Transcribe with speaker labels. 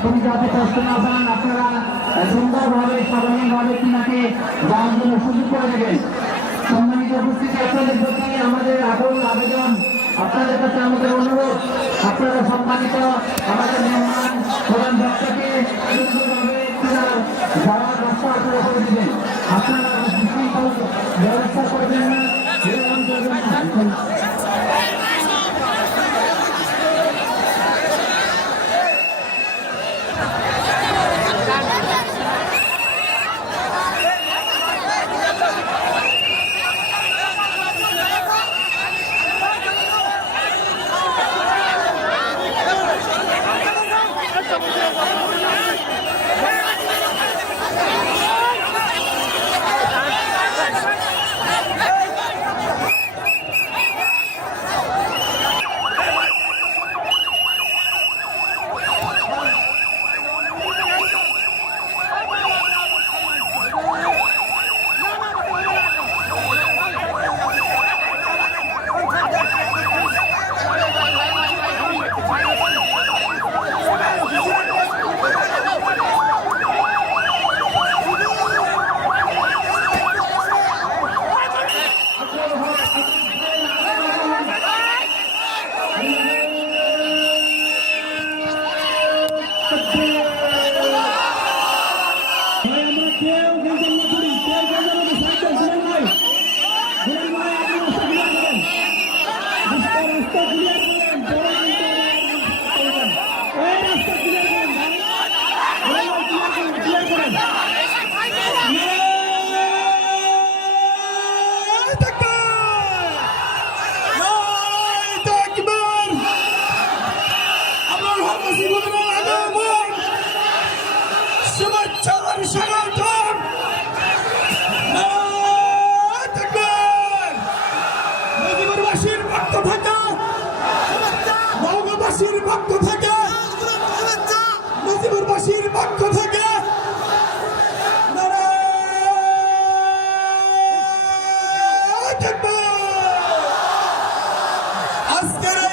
Speaker 1: এবং যাতে কষ্ট না পান আপনারা সুন্দরভাবে সাধারণভাবে তিনাকে যাওয়ার জন্য সুযোগ করে সম্মানিত উপস্থিতি আপনাদের প্রতি আমাদের আগ্রহ আবেদন আপনাদের কাছে আমাদের আপনারা সম্মানিত আমাদের মেহমান করে দিবেন আপনারা happens. শুভেচ্ছার সনাতন নদীবাসীর পক্ষ থেকে। নৌকাবাসীর পক্ষ থেকে। নদীবাসীর পক্ষ থেকে। আজকের